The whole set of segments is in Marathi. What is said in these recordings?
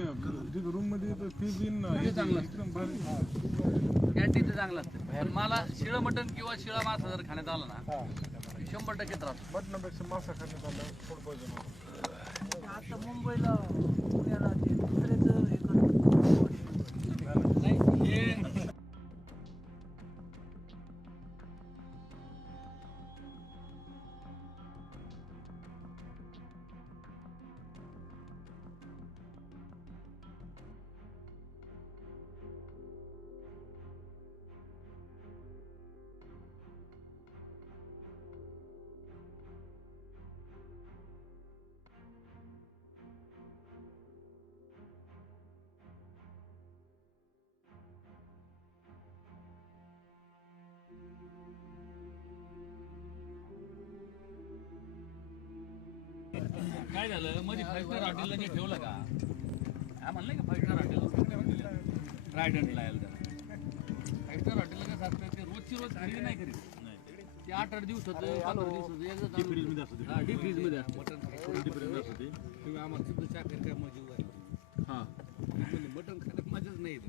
रूममध्ये कॅन्टीनचं चांगलं असतं. पण मला शिळं मटण किंवा शिळा मासा जर खाण्यात आला ना शंभर टक्के त्रास. मटणापेक्षा मासा खाण्यात आलं फूड पॉयझन आता मुंबईला काय झालं? मध्ये स्टार हॉटेलला मी ठेवलं का? हा म्हणलं का स्टार हॉटेल रायडंटला यायला स्टार हॉटेलला कसं असतं ते रोजची रोज खरेदी नाही करीत. ते आठ आठ दिवस होतं पंधरा दिवस होतं एकदा मध्ये असतं डीप फ्रीजमध्ये असतं. तुम्ही आम्हाला शुद्ध चाकर काय मजा हा. मटण खाण्यात मजाच नाही येत.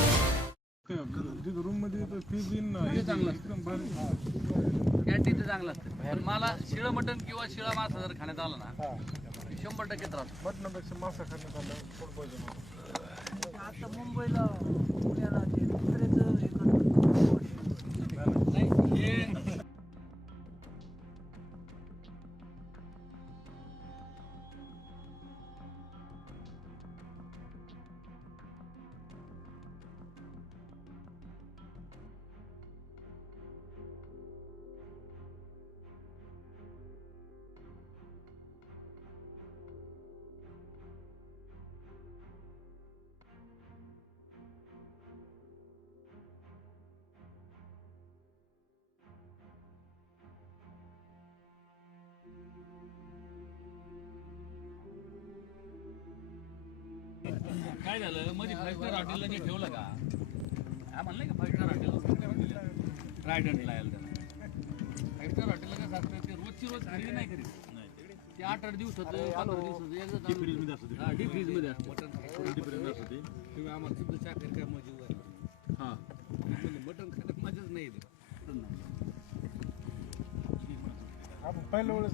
ते चांगलं असतं. कॅन्टीनचं चांगलं असतं पण मला शिळं मटण किंवा शिळा मासा जर खाण्यात आला ना शंभर टक्के त्रास. मटणापेक्षा मासा खाण्यात आलं आता मुंबईला पुण्याला काय झालं? मध्ये फाईव्ह स्टार हॉटेलला मी ठेवलं का? हा म्हणलं का फाईव्ह स्टार हॉटेल रायडंटला यायला फाईव्ह स्टार हॉटेलला कसं असतं ते रोजची रोज खरेदी नाही करीत. ते आठ आठ दिवस होतं पंधरा दिवस होतं एकदा डीप फ्रीजमध्ये असतं हा डीप फ्रीजमध्ये असतं. तुम्ही आम्हाला शुद्ध चाकर काय मजा हा. म्हणजे मटण खाण्यात मजाच नाही येत. आपण पहिल्या वेळेस.